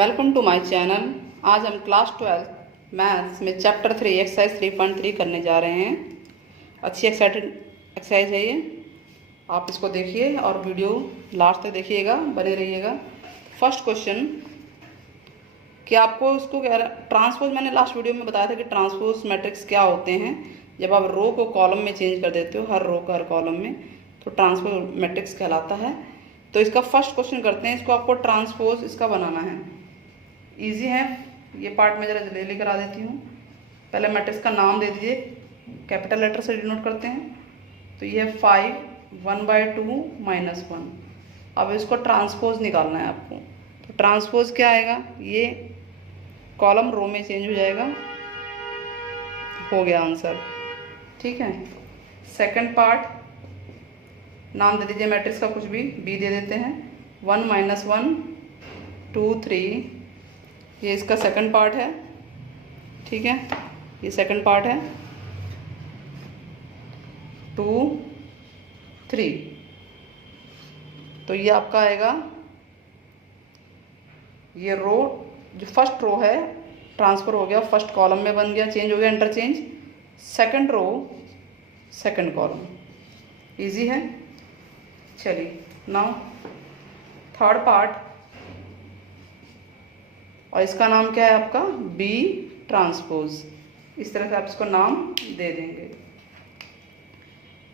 Welcome to my channel. आज हम class 12 maths में चैप्टर 3 एक्सरसाइज 3.3 करने जा रहे हैं। अच्छी एक्सरसाइज है ये, आप इसको देखिए और वीडियो लास्ट तक देखिएगा, बने रहिएगा। फर्स्ट क्वेश्चन कि आपको इसको क्या ट्रांसपोज, मैंने लास्ट वीडियो में बताया था कि ट्रांसपोज मैट्रिक्स क्या होते हैं। जब आप रो को कॉलम में चेंज कर देते हो, हर रो का हर कॉलम में, तो ट्रांसपोज मैट्रिक्स कहलाता है। तो इसका फर्स्ट क्वेश्चन करते हैं। इसको आपको ट्रांसपोज इसका बनाना है, इजी है। ये पार्ट में जरा जल्दी करा देती हूँ। पहले मैट्रिक्स का नाम दे दीजिए, कैपिटल लेटर से डिनोट करते हैं। तो ये है 5 1/2 -1। अब इसको ट्रांसपोज निकालना है आपको। तो ट्रांसपोज क्या आएगा, ये कॉलम रो में चेंज हो जाएगा। हो गया आंसर, ठीक है। सेकंड पार्ट, नाम दे दीजिए मैट्रिक्स का कुछ भी, बी दे देते हैं। 1 -1 2 3, ये इसका सेकंड पार्ट है, ठीक है। ये सेकंड पार्ट है 2 3। तो ये आपका आएगा, ये रो जो फर्स्ट रो है ट्रांसफर हो गया, फर्स्ट कॉलम में बन गया, चेंज हो गया, interchange. Second row second column, easy है। चलिए नाउ थर्ड पार्ट, और इसका नाम क्या है आपका, बी ट्रांसपोज। इस तरह से आप इसको नाम दे देंगे।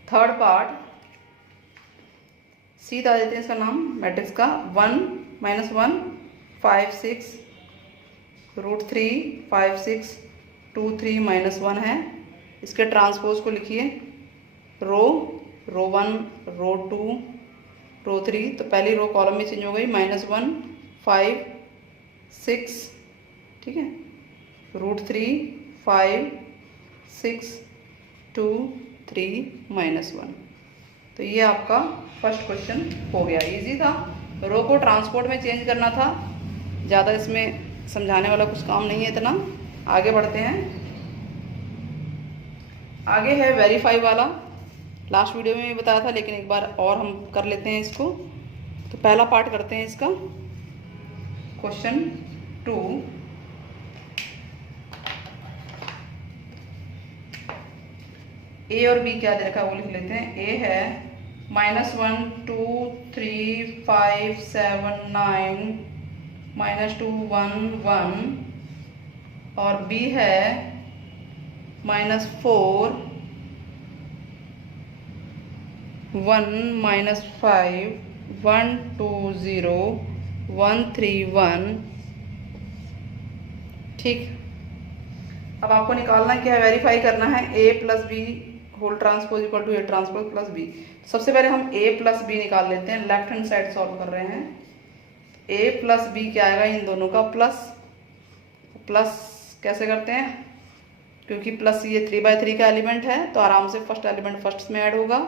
थर्ड पार्ट, सी बता देते हैं इसका नाम मैट्रिक्स का। 1 -1 5 6 √3 5 6 2 3 -1 है। इसके ट्रांसपोज को लिखिए, रो 1 रो 2 रो 3। तो पहली रो कॉलम में चेंज हो गई, -1 5 6, ठीक है, √3 5 6 2 3 -1। तो ये आपका फर्स्ट क्वेश्चन हो गया, इजी था। रो को ट्रांसपोर्ट में चेंज करना था, ज़्यादा इसमें समझाने वाला कुछ काम नहीं है इतना। आगे बढ़ते हैं। आगे है वेरीफाई वाला, लास्ट वीडियो में भी बताया था, लेकिन एक बार और हम कर लेते हैं इसको। तो पहला पार्ट करते हैं इसका, क्वेश्चन 2। ए और बी क्या दे रखा है वो लिख लेते हैं। ए है -1 2 3 5 7 9 -2 1 1, और बी है -4 1 -5 1 2 0 1 3 1, ठीक। अब आपको निकालना क्या है, वेरीफाई करना है। a + b whole transpose equal to a transpose + b। सबसे पहले हम a + b निकाल लेते हैं, लेफ्ट हैंड साइड सॉल्व कर रहे हैं। a + b क्या आएगा, इन दोनों का प्लस कैसे करते हैं, क्योंकि प्लस ये 3/3 का एलिमेंट है, तो आराम से फर्स्ट एलिमेंट फर्स्ट में ऐड होगा,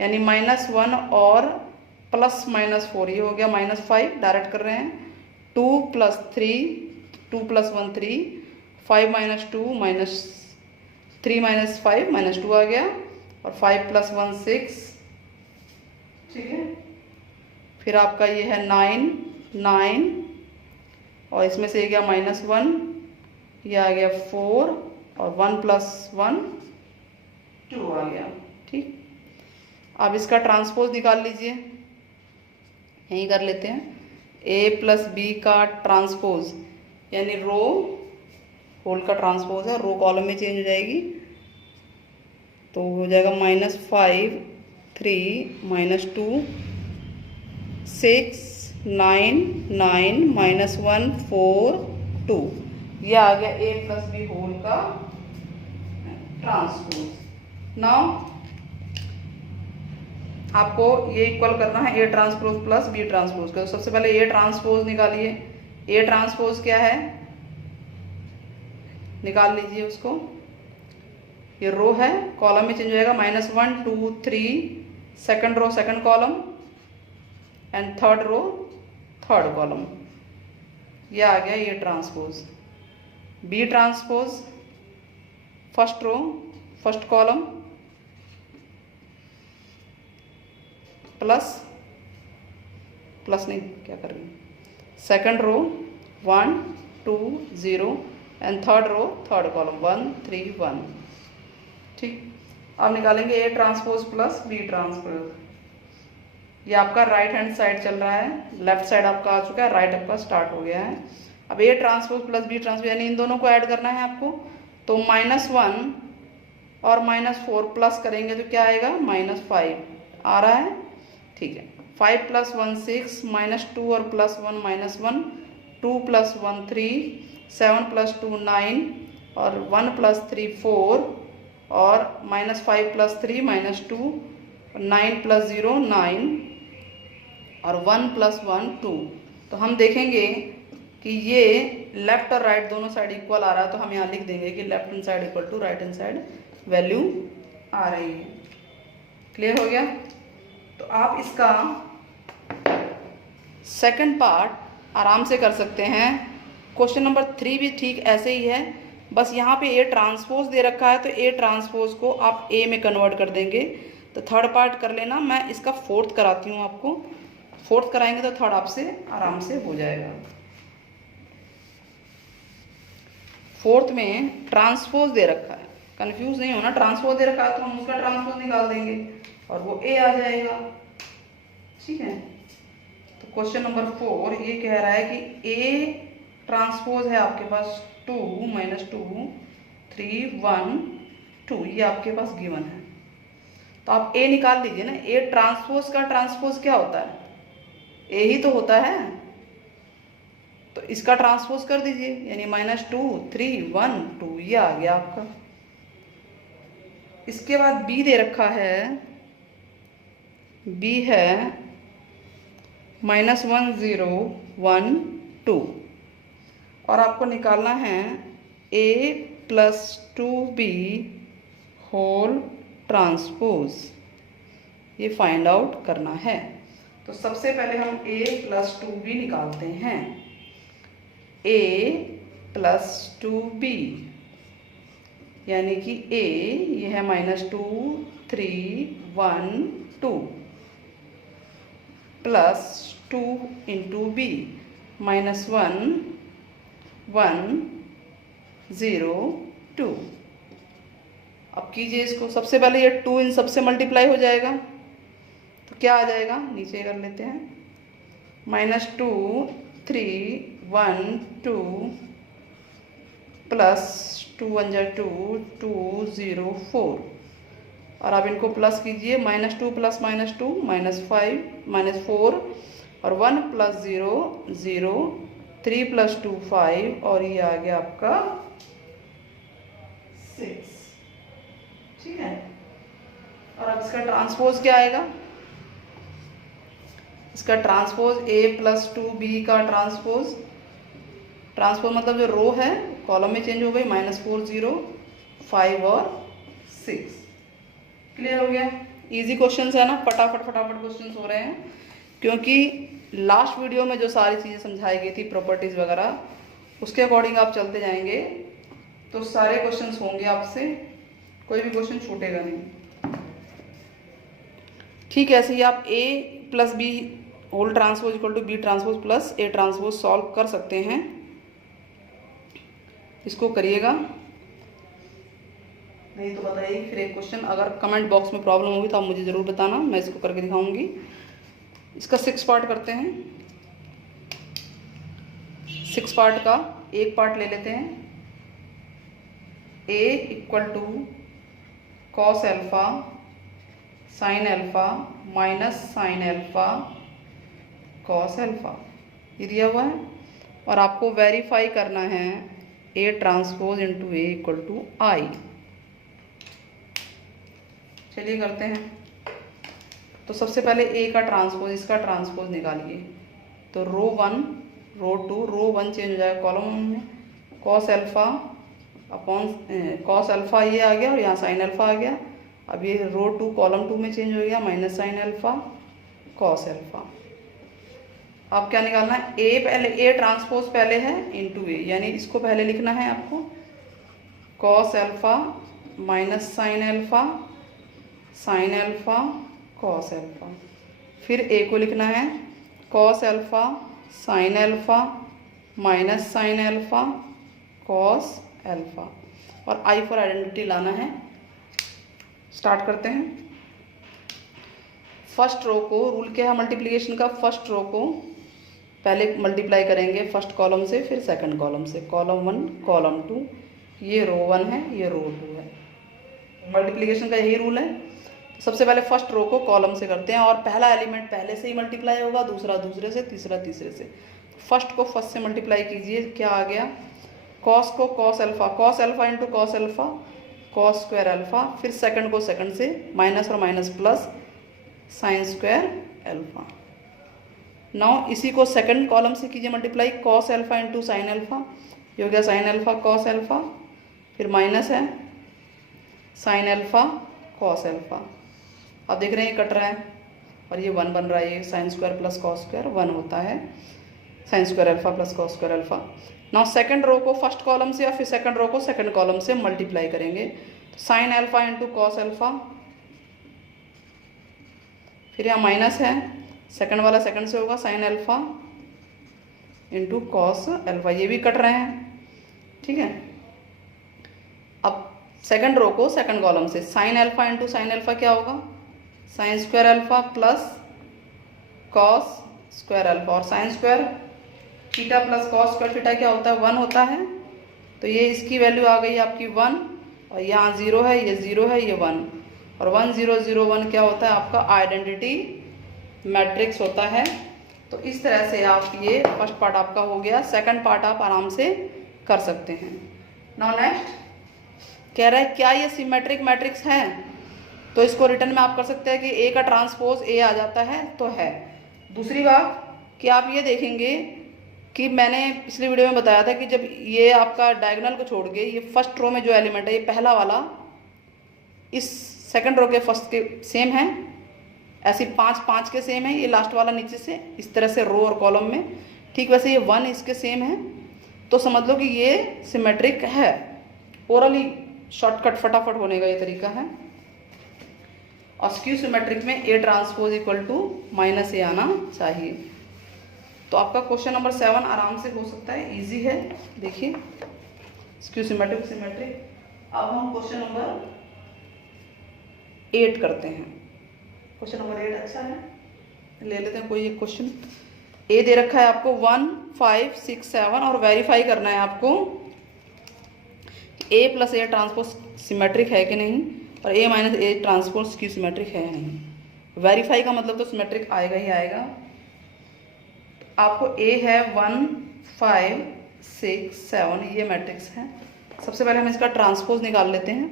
यानी -1 और +-4, ये हो गया -5, डायरेक्ट कर रहे हैं। 2 + 3 2 + 1 3, 5 - 2 -3 -5 -2 आ गया, और 5 + 1 6, ठीक है। फिर आपका ये है 9 और इसमें से ये गया -1, ये आ गया 4, और 1 + 1 2 आ गया, ठीक। अब इसका ट्रांसपोज निकाल लीजिए, यहीं कर लेते हैं। a + b का ट्रांसपोज, यानी रो होल का ट्रांसपोज है, रो कॉलम में चेंज हो जाएगी, तो हो जाएगा -5 3 -2 6 9 9 -1 4 2। ये आ गया a + b होल का ट्रांसपोज। नाउ आपको ये इक्वल करना है a ट्रांसपोज + b ट्रांसपोज का। तो सबसे पहले a ट्रांसपोज निकालिए। a ट्रांसपोज क्या है, निकाल लीजिए उसको। ये रो है, कॉलम में चेंज हो जाएगा, -1 2 3 second row second column, and third row third column. ये आ गया ये transpose. B transpose, first row first column plus नहीं, क्या कर रही हूँ, second row 1 2 0 and third row third column 1 3 1। ठीक, अब निकालेंगे A transpose plus B transpose. ये आपका राइट हैंड साइड चल रहा है, लेफ्ट साइड आपका आ चुका है, राइट आपका स्टार्ट हो गया है। अब A transpose plus B transpose यानी इन दोनों को ऐड करना है आपको। तो -1 और -4 प्लस करेंगे तो क्या आएगा, -5 आ रहा है। ठीक है, 5 + 1 6, -2 और +1 -1, 2 + 1 3, 7 + 2 9 और 1 + 3 4 और -5 + 3 -2, 9 + 0 9 और 1 + 1 2। तो हम देखेंगे कि ये लेफ्ट और राइट दोनों साइड इक्वल आ रहा है, तो हम यहाँ लिख देंगे कि left hand side equal to right hand side value आ रही है। क्लियर हो गया। तो आप इसका सेकंड पार्ट आराम से कर सकते हैं। क्वेश्चन नंबर 3 भी ठीक ऐसे ही है, बस यहाँ पे ए ट्रांसपोज दे रखा है तो ए ट्रांसपोज को आप ए में कन्वर्ट कर देंगे। तो थर्ड पार्ट कर लेना, मैं इसका फोर्थ कराती हूँ आपको। फोर्थ कराएंगे तो थर्ड आपसे आराम से हो जाएगा। फोर्थ में ट्रांसपोज दे रखा है, कंफ्यूज नहीं होना, ट्रांसपोज दे रखा है तो हम उसका ट्रांसपोज निकाल देंगे और वो ए आ जाएगा। ठीक है, तो क्वेश्चन नंबर 4 ये कह रहा है कि ए ट्रांसपोज है आपके पास 2 -2 3 1 2, ये आपके पास गिवन है। तो आप ए निकाल लीजिए ना। ए ट्रांसपोज का ट्रांसपोज क्या होता है, ए ही तो होता है, तो इसका ट्रांसपोज कर दीजिए, यानी -2 3 1 2, ये आ गया आपका। इसके बाद बी दे रखा है, बी है -1 0 1 2 और आपको निकालना है a + 2b होल ट्रांसपोज, ये फाइंड आउट करना है। तो सबसे पहले हम a + 2b निकालते हैं। a + 2b यानी कि a ये है -2 3 1 2 प्लस 2 × b -1 1 0 2। अब कीजिए इसको, सबसे पहले ये 2 इन सबसे मल्टीप्लाई हो जाएगा तो क्या आ जाएगा, नीचे कर लेते हैं, -2 3 1 2 प्लस 2 1 2 2 0 4 और अब इनको प्लस कीजिए, -2 + -2 -5 -4 और 1 + 0 0, 3 + 2 5 और ये आ गया आपका 6। ठीक है, और अब इसका ट्रांसपोज क्या आएगा, इसका ट्रांसपोज a + 2b का ट्रांसपोज मतलब जो रो है कॉलम में चेंज हो गई, -4 0 5 और 6। क्लियर हो गया। इजी क्वेश्चंस है ना, फटाफट क्वेश्चंस हो रहे हैं, क्योंकि लास्ट वीडियो में जो सारी चीज़ें समझाई गई थी प्रॉपर्टीज़ वगैरह, उसके अकॉर्डिंग आप चलते जाएंगे तो सारे क्वेश्चंस होंगे आपसे, कोई भी क्वेश्चन छूटेगा नहीं। ठीक है, ऐसे ही आप a + b whole transpose = b transpose plus a transpose सॉल्व कर सकते हैं। इसको करिएगा, नहीं तो बताइए फिर एक क्वेश्चन, अगर कमेंट बॉक्स में प्रॉब्लम होगी तो आप मुझे ज़रूर बताना, मैं इसको करके दिखाऊंगी। इसका 6 पार्ट करते हैं। 6 पार्ट का एक पार्ट ले लेते हैं। a = cos α sin α minus sin α cos α, ये दिया हुआ है और आपको वेरीफाई करना है a ट्रांसपोज × a = I। चलिए करते हैं। तो सबसे पहले a का ट्रांसपोज, इसका ट्रांसपोज निकालिए। तो रो 1 रो 2 रो 1 चेंज हो जाएगा कॉलम में, cos α अपॉन cos α ये आ गया और यहाँ sin α आ गया। अब ये रो 2 कॉलम 2 में चेंज हो गया, -sin α cos α। अब क्या निकालना है, a ट्रांसपोज पहले है × a, यानी इसको पहले लिखना है आपको, cos α माइनस sin α cos α। फिर a को लिखना है cos α sin α minus sine alpha cos alpha, और आई फॉर आइडेंटिटी लाना है। स्टार्ट करते हैं। फर्स्ट रो को, रूल क्या है मल्टीप्लिकेशन का, फर्स्ट रो को पहले मल्टीप्लाई करेंगे फर्स्ट कॉलम से, फिर सेकंड कॉलम से, कॉलम 1 कॉलम 2, ये रो 1 है, ये रो 2 है। मल्टीप्लिकेशन का यही रूल है। सबसे पहले फर्स्ट रो को कॉलम से करते हैं, और पहला एलिमेंट पहले से ही मल्टीप्लाई होगा, दूसरा दूसरे से, तीसरा तीसरे से। फर्स्ट को फर्स्ट से मल्टीप्लाई कीजिए, क्या आ गया, कॉस को cos alpha into cos alpha cos square alpha, फिर सेकंड को सेकंड से, माइनस और minus plus sign square alpha. Now इसी को सेकंड कॉलम से कीजिए multiply, cos alpha into sine alpha, ये हो गया साइन एल्फा कॉस एल्फा, फिर माइनस है साइन एल्फा कॉस एल्फा। अब देख रहे हैं ये कट रहा है और ये 1 बन रहा है, ये sine square plus cos square 1 होता है, sine square alpha plus cos square alpha. Now second row को फर्स्ट कॉलम से और फिर सेकंड रो को सेकंड कॉलम से मल्टीप्लाई करेंगे, तो sign alpha into cos alpha, फिर यहाँ माइनस है, सेकंड वाला सेकंड से होगा, sign alpha into cos alpha, ये भी कट रहे हैं, ठीक है। अब सेकंड रो को सेकंड कॉलम से, sine alpha into sine alpha क्या होगा, sine square alpha plus cos square alpha, और sine square theta plus cos square theta क्या होता है, 1 होता है। तो ये इसकी वैल्यू आ गई आपकी 1, और यहाँ 0 है, ये 0 है, ये 1, और 1 0 0 1 क्या होता है आपका आइडेंटिटी मैट्रिक्स होता है। तो इस तरह से आप, ये फर्स्ट पार्ट आपका हो गया, सेकंड पार्ट आप आराम से कर सकते हैं। नाउ नेक्स्ट कह रहा है क्या ये सिमेट्रिक मैट्रिक्स है, तो इसको रिटर्न में आप कर सकते हैं कि ए का ट्रांसपोज ए आ जाता है, तो है। दूसरी बात कि आप ये देखेंगे कि मैंने पिछली वीडियो में बताया था कि जब ये आपका डायगोनल को छोड़ के ये फर्स्ट रो में जो एलिमेंट है, ये पहला वाला इस सेकंड रो के फर्स्ट के सेम है, ऐसे 5 5 के सेम है, ये लास्ट वाला नीचे से इस तरह से रो और कॉलम में, ठीक वैसे ये 1 इसके सेम है, तो समझ लो कि ये सिमेट्रिक है। ओरली शॉर्टकट फटाफट होने का ये तरीका है। और स्क्यू सिमेट्रिक में A transpose equal to minus A आना चाहिए। तो आपका क्वेश्चन नंबर 7 आराम से हो सकता है, इजी है। देखिए स्क्यू सिमेट्रिक सिमेट्रिक। अब हम क्वेश्चन नंबर 8 करते हैं। क्वेश्चन नंबर 8 अच्छा है, ले लेते हैं कोई एक क्वेश्चन। ए दे रखा है आपको 1 5 6 7, और वेरीफाई करना है आपको A plus A transpose symmetric है कि नहीं, और A minus A transpose skew symmetric है या नहीं। वेरीफाई का मतलब तो सिमेट्रिक आएगा ही आएगा। आपको ए है 1 5 6 7, ये मैट्रिक्स है। सबसे पहले हम इसका ट्रांसपोज निकाल लेते हैं।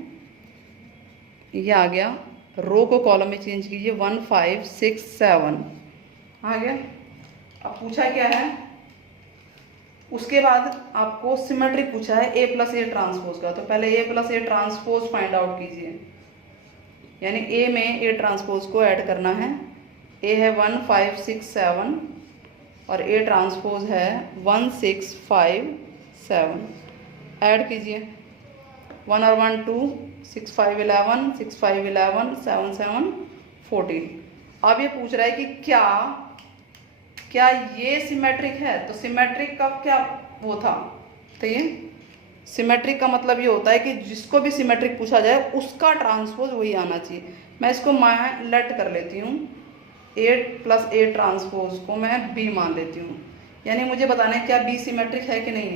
ये आ गया, रो को कॉलम में चेंज कीजिए, 1 5 6 7 आ गया। अब पूछा क्या है, उसके बाद आपको सिमेट्रिक पूछा है ए प्लस ए ट्रांसपोज का, तो पहले A plus A transpose find out कीजिए, यानी ए में ए ट्रांसपोज को ऐड करना है। ए है 1 5 6 7 और ए ट्रांसपोज है 1 6 5 7, ऐड कीजिए, 1 और 1 2, 6 5 11, 6 5 11, 7 7 14। अब ये पूछ रहा है कि क्या ये सिमेट्रिक है, तो सिमेट्रिक का क्या वो था, तो ये सिमेट्रिक का मतलब ये होता है कि जिसको भी सिमेट्रिक पूछा जाए उसका ट्रांसपोज वही आना चाहिए। मैं इसको लेट कर लेती हूँ, ए प्लस ए ट्रांसपोज को मैं बी मान लेती हूँ, यानी मुझे बताना है क्या बी सिमेट्रिक है कि नहीं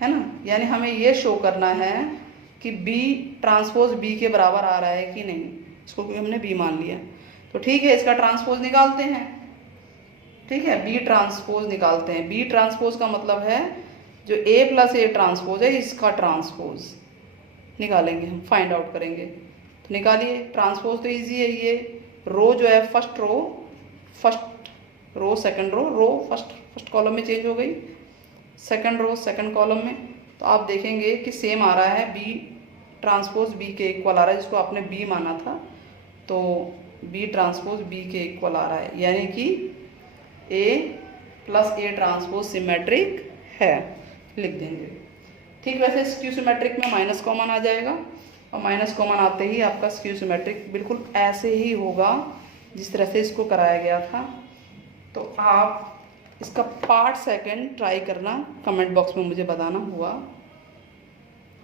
है ना। यानी हमें ये शो करना है कि बी ट्रांसपोज बी के बराबर आ रहा है कि नहीं, इसको क्योंकि हमने बी मान लिया। तो ठीक है, इसका ट्रांसपोज निकालते हैं। ठीक है, बी ट्रांसपोज निकालते हैं। बी ट्रांसपोज का मतलब है जो ए प्लस ए ट्रांसपोज है इसका ट्रांसपोज निकालेंगे, हम फाइंड आउट करेंगे। तो निकालिए, ट्रांसपोज तो इजी है। ये रो जो है first row second row first column में चेंज हो गई, सेकंड रो सेकंड कॉलम में। तो आप देखेंगे कि सेम आ रहा है, बी ट्रांसपोज बी के इक्वल आ रहा है, जिसको आपने बी माना था, तो बी ट्रांसपोज बी के इक्वल आ रहा है, यानी कि ए प्लस ए ट्रांसपोज सिमेट्रिक है, लिख देंगे। ठीक, वैसे स्क्यू सिमेट्रिक में माइनस कॉमन आ जाएगा, और माइनस कॉमन आते ही आपका स्क्यू सिमेट्रिक बिल्कुल ऐसे ही होगा जिस तरह से इसको कराया गया था। तो आप इसका पार्ट सेकंड ट्राई करना, कमेंट बॉक्स में मुझे बताना हुआ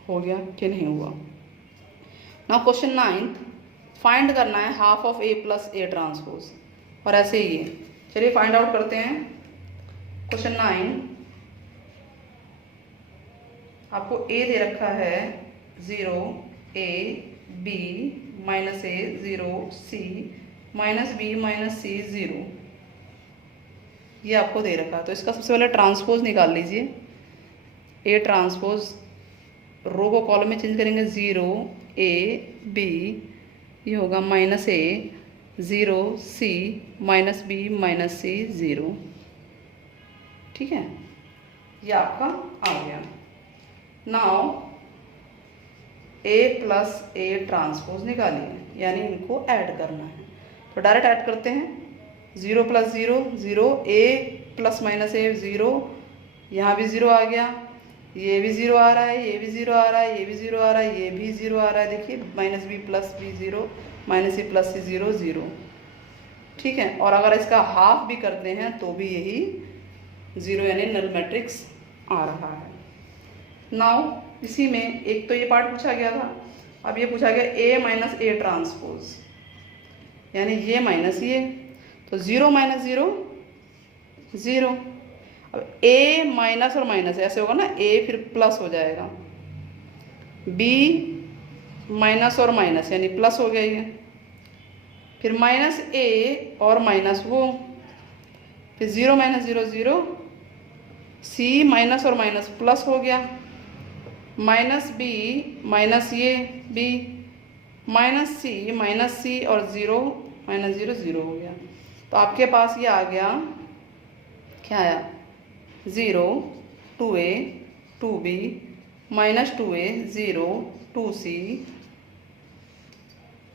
हो गया कि नहीं हुआ। नाउ क्वेश्चन 9 फाइंड करना है half of A plus A transpose, और ऐसे ही है। चलिए फाइंड आउट करते हैं। क्वेश्चन 9 आपको ए दे रखा है 0 A B minus A 0 C minus B minus C 0, ये आपको दे रखा है। तो इसका सबसे पहले ट्रांसपोज निकाल लीजिए। ए ट्रांसपोज रो को कॉलम में चेंज करेंगे, 0 ए बी, ये होगा minus A 0 C minus B minus C 0। ठीक है, ये आपका आ गया। Now A plus A transpose निकालिए, यानी इनको ऐड करना है। तो डायरेक्ट ऐड करते हैं। 0 plus 0 0, A plus minus A 0, यहाँ भी 0 आ गया, ये भी 0 आ रहा है, ये भी 0 आ रहा है, ये भी 0 आ रहा है, ये भी 0 आ रहा है। देखिए minus B plus B 0 minus C plus C 0 0। ठीक है, और अगर इसका हाफ भी करते हैं तो भी यही 0 यानी नल मैट्रिक्स आ रहा है। नाउ इसी में एक तो ये पार्ट पूछा गया था, अब ये पूछा गया ए माइनस ए ट्रांसपोज, यानी ये माइनस ये, तो 0 माइनस 0 0। अब ए माइनस और माइनस ऐसे होगा ना, ए फिर प्लस हो जाएगा, बी माइनस और माइनस यानी प्लस हो गया ये, फिर माइनस ए और माइनस वो, फिर 0 माइनस 0 0, सी माइनस और माइनस प्लस हो गया, माइनस बी माइनस ये बी माइनस सी और 0 माइनस 0 0 हो गया। तो आपके पास ये आ गया, क्या आया, 0 2a 2b minus 2a 0 2c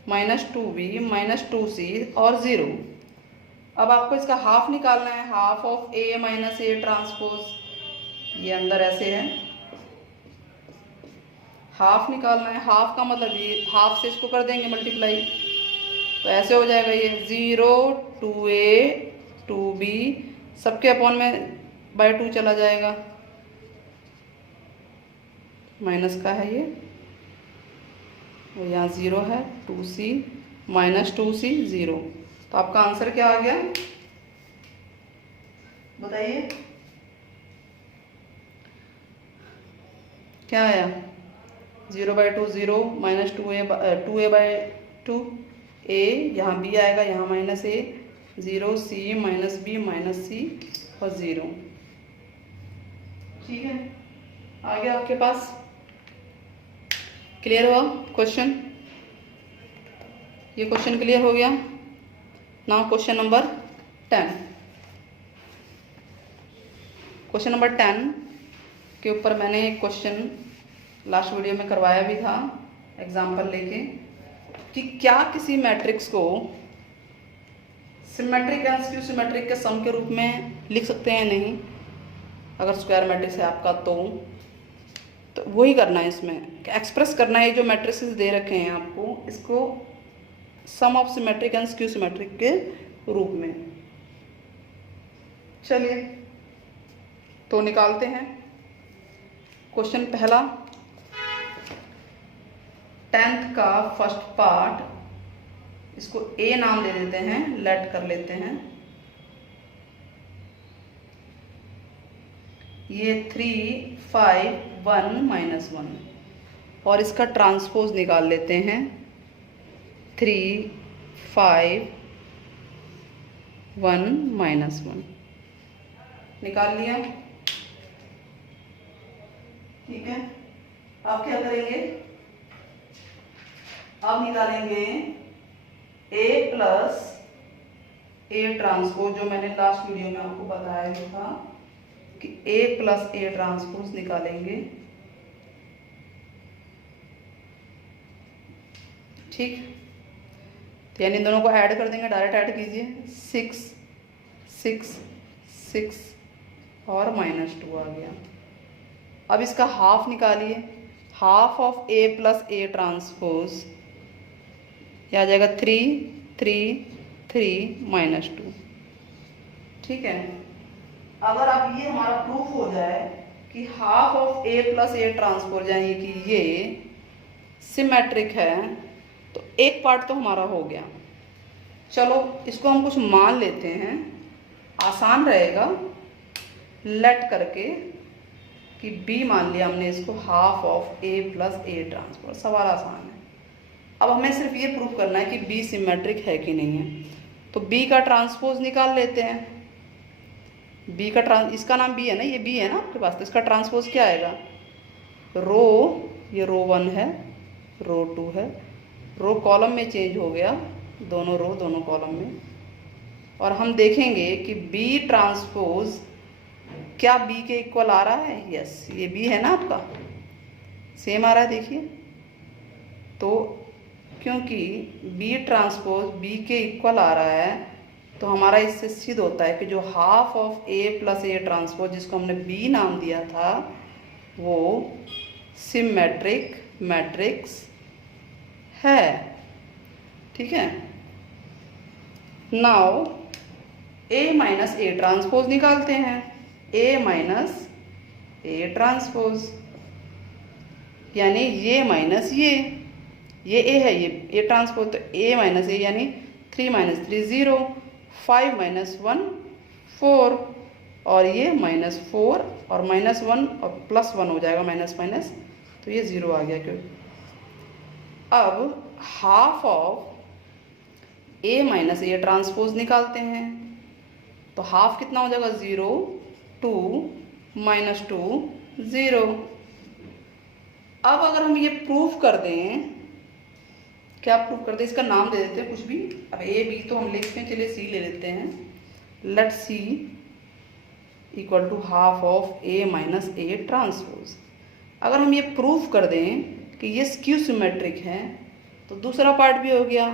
minus 2b minus 2c और 0। अब आपको इसका हाफ निकालना है, half of A minus A transpose, ये अंदर ऐसे है, हाफ निकालना है। हाफ का मतलब ये हाफ से इसको कर देंगे मल्टीप्लाई, तो ऐसे हो जाएगा ये 0 2a 2b, सबके अपॉन में बाय 2 चला जाएगा, माइनस का है ये, और यहाँ 0 है 2c माइनस 2c 0। तो आपका आंसर क्या आ गया बताइए, क्या आया, 0 by 2 0 minus 2a by 2 a, यहाँ b आएगा, यहाँ minus a 0 c minus b minus c और 0। ठीक है, आ गया आपके पास, क्लियर हुआ क्वेश्चन, ये क्वेश्चन क्लियर हो गया। Now question number 10। Question number 10 के ऊपर मैंने एक क्वेश्चन लास्ट वीडियो में करवाया भी था एग्जाम्पल लेके, कि क्या किसी मैट्रिक्स को सिमेट्रिक एंड स्क्यू सिमेट्रिक के सम के रूप में लिख सकते हैं नहीं, अगर स्क्वायर मैट्रिक्स है आपका तो वही करना है, इसमें एक्सप्रेस करना है। जो मैट्रिक्स दे रखे हैं आपको, इसको sum of symmetric and skew symmetric के रूप में। चलिए तो निकालते हैं। क्वेश्चन पहला 10th का फर्स्ट पार्ट, इसको ए नाम दे देते हैं, लेट कर लेते हैं। ये 3 5 1 माइनस 1, और इसका ट्रांसपोज निकाल लेते हैं। 3 5 1 माइनस 1 निकाल लिया। ठीक है, अब क्या करेंगे, अब निकालेंगे a प्लस ए ट्रांसपोज, जो मैंने लास्ट वीडियो में आपको बताया था कि a प्लस ए ट्रांसपोज निकालेंगे। ठीक, तो यानी इन दोनों को ऐड कर देंगे, डायरेक्ट ऐड कीजिए। 6 6 6 और माइनस 2 आ गया। अब इसका हाफ निकालिए, half of a plus A transpose, यह आ जाएगा 3 3 3 माइनस 2। ठीक है, अगर अब ये हमारा प्रूफ हो जाए कि half of A plus A transpose यानी कि ये सिमेट्रिक है, तो एक पार्ट तो हमारा हो गया। चलो इसको हम कुछ मान लेते हैं, आसान रहेगा लेट करके कि बी मान लिया हमने इसको half of A plus A transpose. सवाल आसान है। अब हमें सिर्फ ये प्रूफ करना है कि बी सिमेट्रिक है कि नहीं है। तो बी का ट्रांसपोज निकाल लेते हैं। बी का इसका नाम बी है ना, ये बी है ना आपके पास, तो इसका ट्रांसपोज क्या आएगा? रो, ये रो 1 है, रो 2 है, रो कॉलम में चेंज हो गया, दोनों रो दोनों कॉलम में। और हम देखेंगे कि बी ट्रांसपोज क्या बी के इक्वल आ रहा है? यस, ये बी है ना आपका, सेम आ रहा है देखिए। तो क्योंकि बी ट्रांसपोज बी के इक्वल आ रहा है, तो हमारा इससे सिद्ध होता है कि जो half of A plus A transpose जिसको हमने बी नाम दिया था वो सिमेट्रिक मैट्रिक्स है। ठीक है, now A minus A transpose निकालते हैं। ए माइनस ए ट्रांसपोज यानी ये माइनस ये ए है, ये ए ट्रांसपोज, तो ए माइनस ए यानी 3 माइनस 3 0, 5 माइनस 1 4, और ये माइनस 4 और माइनस 1 और प्लस 1 हो जाएगा, माइनस माइनस, तो ये 0 आ गया। क्यों? अब half of A minus A transpose निकालते हैं। तो हाफ कितना हो जाएगा? 0 2 माइनस 2 0। अब अगर हम ये प्रूफ कर दें, क्या प्रूफ कर दें? इसका नाम दे देते हैं कुछ भी। अब ए बी तो हम लिखते हैं, चलिए सी ले लेते हैं। Let C equal to half of A minus A transpose. अगर हम ये प्रूफ कर दें कि ये स्क्यू सिमेट्रिक है, तो दूसरा पार्ट भी हो गया।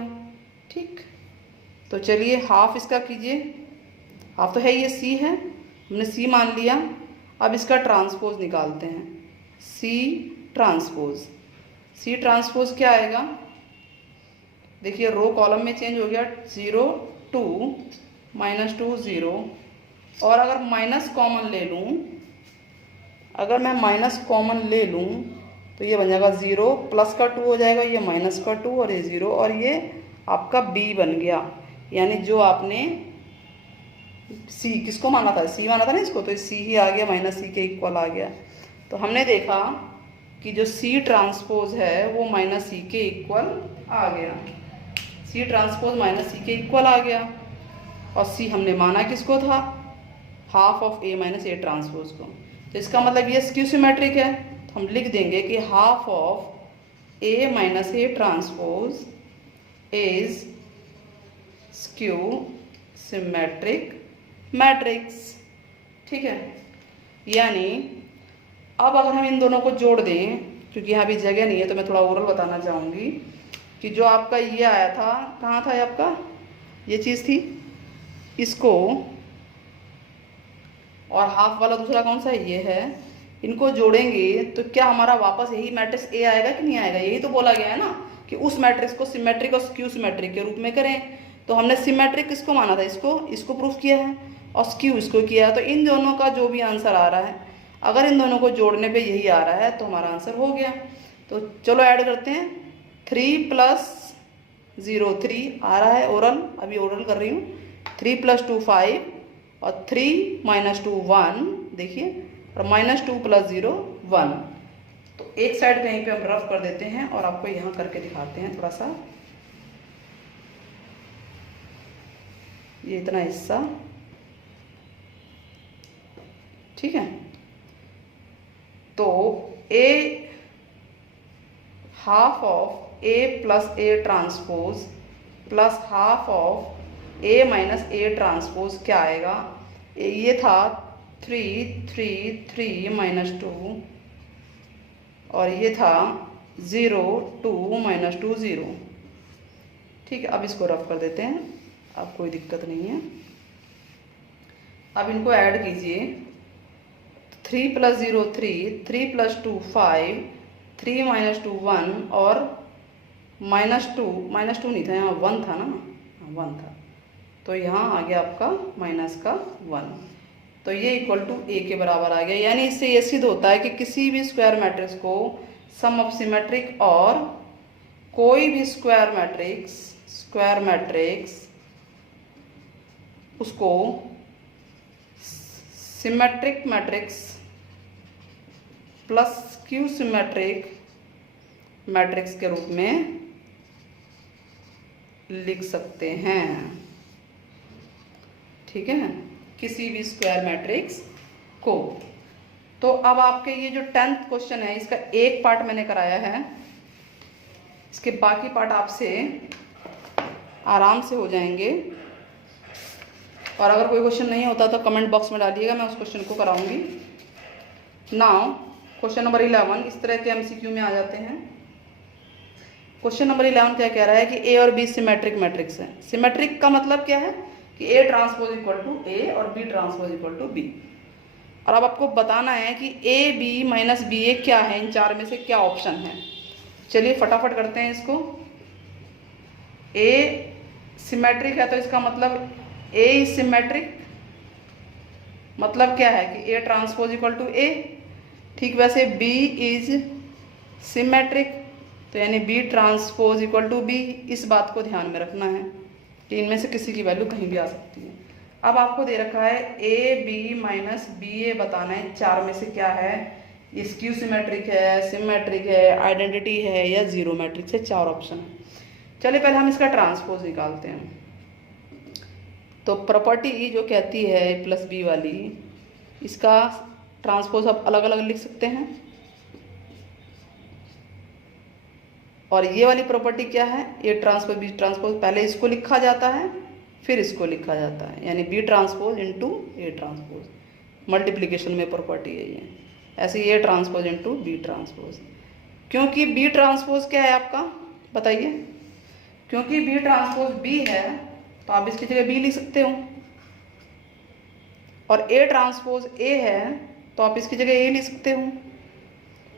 ठीक, तो चलिए हाफ इसका कीजिए। हाफ तो है, ये सी है, हमने सी मान लिया। अब इसका ट्रांसपोज निकालते हैं। सी ट्रांसपोज, सी ट्रांसपोज क्या आएगा? देखिए रो कॉलम में चेंज हो गया, 0 2 माइनस 2 0। और अगर माइनस कॉमन ले लूँ, अगर मैं माइनस कॉमन ले लूँ तो ये बन जाएगा 0, प्लस का 2 हो जाएगा, ये माइनस का 2 और ये 0, और ये आपका b बन गया। यानी जो आपने c किसको माना था? c माना था ना इसको, तो c ही आ गया, माइनस c के इक्वल आ गया। तो हमने देखा कि जो c ट्रांसपोज है वो माइनस c के इक्वल आ गया। c ट्रांसपोज माइनस c के इक्वल आ गया, और c हमने माना किसको था? Half of a minus A transpose को। तो इसका मतलब ये स्क्यू सिमेट्रिक है। तो हम लिख देंगे कि half of a minus A transpose is skew symmetric matrix. ठीक है, यानी अब अगर हम इन दोनों को जोड़ दें, क्योंकि यहाँ भी जगह नहीं है तो मैं थोड़ा ओरल बताना चाहूँगी कि जो आपका ये आया था, कहाँ था ये आपका, ये चीज़ थी, इसको, और हाफ वाला दूसरा कौन सा है? ये है। इनको जोड़ेंगे तो क्या हमारा वापस यही मैट्रिक्स ए आएगा कि नहीं आएगा? यही तो बोला गया है ना कि उस मैट्रिक्स को सिमेट्रिक और स्क्यू सिमेट्रिक के रूप में करें। तो हमने सिमेट्रिक किसको माना था? इसको प्रूफ किया है, और स्क्यू इसको किया है। तो इन दोनों का जो भी आंसर आ रहा है, अगर इन दोनों को जोड़ने पे यही आ रहा है तो हमारा आंसर हो गया। तो चलो ऐड करते हैं। 3 + 0 3 आ रहा है, ओरल, अभी ओरल कर रही हूँ। 3 + 2 5, और 3 - 2 1, देखिए, और -2 + 0 1। तो एक साइड कहीं पे हम रफ कर देते हैं और आपको यहाँ करके दिखाते हैं थोड़ा सा। ये इतना हिस्सा, ठीक है। तो a half of a plus a transpose plus half of a minus a transpose क्या आएगा? ये था 3 3 3 -2, और ये था 0 2 -2 0। ठीक है, अब इसको रफ कर देते हैं, अब कोई दिक्कत नहीं है। अब इनको ऐड कीजिए। 3 + 0 3, 3 + 2 5, 3 - 2 1, और -2 नहीं था, यहाँ 1 था ना, 1 था, तो यहाँ आ गया आपका -1। तो ये इक्वल टू ए के बराबर आ गया। यानी इससे ये सिद्ध होता है कि किसी भी स्क्वायर मैट्रिक्स को सम ऑफ सिमेट्रिक और कोई भी स्क्वायर मैट्रिक्स उसको symmetric matrix plus Q symmetric matrix के रूप में लिख सकते हैं। ठीक है, किसी भी स्क्वायर मैट्रिक्स को। तो अब आपके ये जो 10th क्वेश्चन है इसका एक पार्ट मैंने कराया है, इसके बाकी पार्ट आपसे आराम से हो जाएंगे। और अगर कोई क्वेश्चन नहीं होता तो कमेंट बॉक्स में डालिएगा, मैं उस क्वेश्चन को कराऊंगी। नाउ क्वेश्चन नंबर 11 इस तरह के एमसीक्यू में आ जाते हैं। क्वेश्चन नंबर 11 क्या कह रहा है कि ए और बी सिमेट्रिक मैट्रिक्स है। सिमेट्रिक का मतलब क्या है कि A transpose equal to A और B transpose equal to B. और अब आपको बताना है कि A B minus B A क्या है, इन चार में से क्या ऑप्शन है। चलिए फटाफट करते हैं इसको। ए सिमेट्रिक है तो इसका मतलब ए इज सिमेट्रिक, मतलब क्या है कि A transpose equal to A. ठीक वैसे बी इज सिमेट्रिक तो यानी B transpose equal to B. इस बात को ध्यान में रखना है कि इनमें से किसी की वैल्यू कहीं भी आ सकती है। अब आपको दे रखा है ए बी माइनस बी ए बताना है चार में से क्या है, स्क्यू सिमेट्रिक है, सिमेट्रिक है, आइडेंटिटी है या जीरो मैट्रिक्स है। चार ऑप्शन है। चलिए पहले हम इसका ट्रांसपोज निकालते हैं। तो प्रॉपर्टी जो कहती है ए प्लस बी वाली, इसका ट्रांसपोज आप अलग अलग लिख सकते हैं। और ये वाली प्रॉपर्टी क्या है, ए ट्रांसपोज बी ट्रांसपोज, पहले इसको लिखा जाता है फिर इसको लिखा जाता है, यानी B transpose into A transpose. Multiplication में प्रॉपर्टी है ये। ऐसे A transpose into B transpose. क्योंकि बी ट्रांसपोज क्या है आपका बताइए, क्योंकि बी ट्रांसपोज बी है तो आप इसकी जगह बी लिख सकते हो, और ए ट्रांसपोज ए है तो आप इसकी जगह ए लिख सकते हो।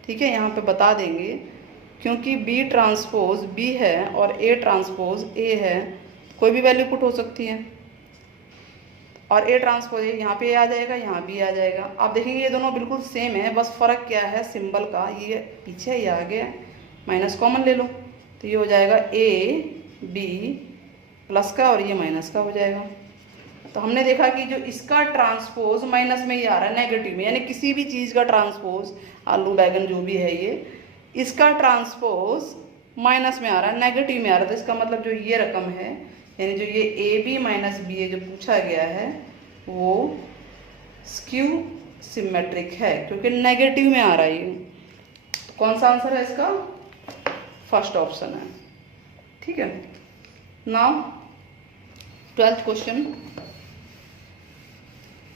ठीक है, यहाँ पे बता देंगे क्योंकि बी ट्रांसपोज बी है और ए ट्रांसपोज ए है, कोई भी वैल्यू पुट हो सकती है। और ए ट्रांसपोज ए यहाँ पे आ जाएगा, यहाँ भी आ जाएगा। आप देखेंगे ये दोनों बिल्कुल सेम है, बस फ़र्क क्या है सिंबल का, ये पीछे ये आगे है, माइनस कॉमन ले लो तो ये हो जाएगा ए बी प्लस का और ये माइनस का हो जाएगा। तो हमने देखा कि जो इसका ट्रांसपोज माइनस में ही आ रहा है, नेगेटिव में, यानी किसी भी चीज़ का ट्रांसपोज, आलू बैगन जो भी है ये, इसका ट्रांसपोज माइनस में आ रहा है, नेगेटिव में आ रहा है। तो इसका मतलब जो ये रकम है, यानी जो ये ए बी माइनस बी ए जो पूछा गया है वो स्क्यू सिमेट्रिक है, क्योंकि नेगेटिव में आ रहा है ये। तो कौन सा आंसर है इसका, फर्स्ट ऑप्शन है। ठीक है, now 12th question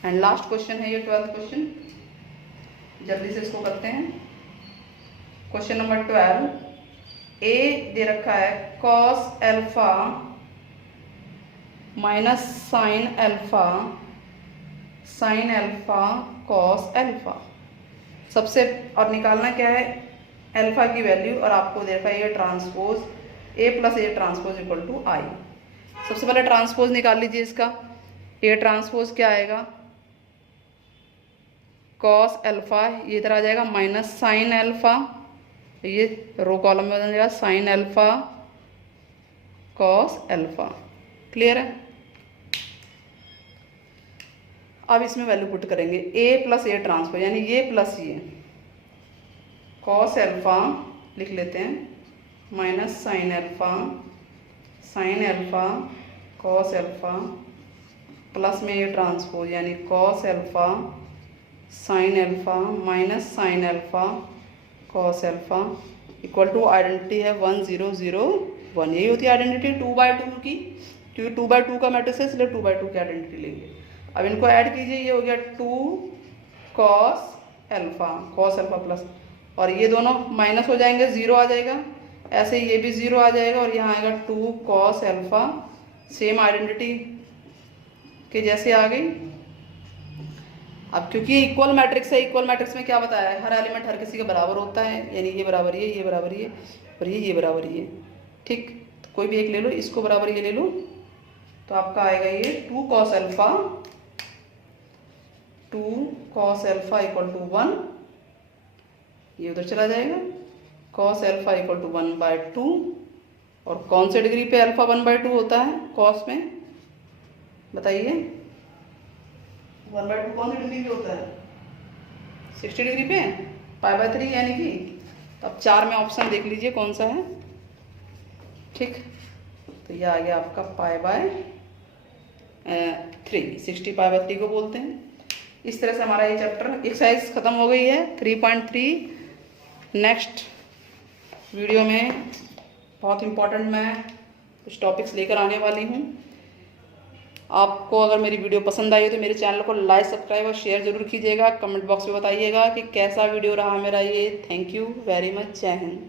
and last question है ये 12th क्वेश्चन। जल्दी से इसको करते हैं। क्वेश्चन नंबर 12, ए दे रखा है cos alpha minus sine alpha cos alpha. सबसे और निकालना क्या है, एल्फा की वैल्यू, और आपको दे रखा है ये transpose A plus A transpose equal to I. सबसे पहले ट्रांसपोज निकाल लीजिए इसका। ए ट्रांसपोज क्या आएगा, कॉस एल्फा, ये इधर आ जाएगा माइनस साइन एल्फा, ये रो कॉलम में हो जाएगा sign alpha cos alpha. Clear है। अब इसमें वैल्यू पुट करेंगे ए प्लस ए ट्रांसपोज, यानी ये प्लस ये कॉस एल्फा लिख लेते हैं minus sine alpha cos alpha plus में ये ट्रांसपोज, यानी cos alpha sine alpha minus sine alpha cos alpha equal to identity है 1 0 0 1। यही होती है आइडेंटिटी 2/2 की, क्योंकि 2/2 का मैट्रिक्स है इसलिए 2/2 की आइडेंटिटी लेंगे। अब इनको ऐड कीजिए, ये हो गया 2 कॉस एल्फा प्लस, और ये दोनों माइनस हो जाएंगे, 0 आ जाएगा। ऐसे ये भी 0 आ जाएगा और यहाँ आएगा 2 कॉस एल्फा, सेम आइडेंटिटी के जैसे आ गई। अब क्योंकि इक्वल मैट्रिक्स है, इक्वल मैट्रिक्स में क्या बताया है, हर एलिमेंट हर किसी के बराबर होता है, यानी ये बराबर ये बराबर ये और ये बराबर ये। ठीक, तो कोई भी एक ले लो, इसको बराबर ये ले लो, तो आपका आएगा ये 2 cos alpha 2 cos alpha equal to 1, ये उधर चला जाएगा, cos अल्फा इक्वल टू 1/2। और कौन से डिग्री पे अल्फा 1/2 होता है cos में, बताइए? 1/2 कौन सी डिग्री पे होता है? 60 डिग्री पे, π/3 यानी कि। तो अब 4 में ऑप्शन देख लीजिए कौन सा है। ठीक, तो ये आ गया आपका π/3, 60 π/3 को बोलते हैं। इस तरह से हमारा ये चैप्टर एक्सरसाइज खत्म हो गई है 3.3। नेक्स्ट वीडियो में बहुत इंपॉर्टेंट मैं कुछ टॉपिक्स लेकर आने वाली हूँ। आपको अगर मेरी वीडियो पसंद आई हो तो मेरे चैनल को लाइक, सब्सक्राइब और शेयर जरूर कीजिएगा। कमेंट बॉक्स में बताइएगा कि कैसा वीडियो रहा मेरा ये। Thank you very much. जय हिंद।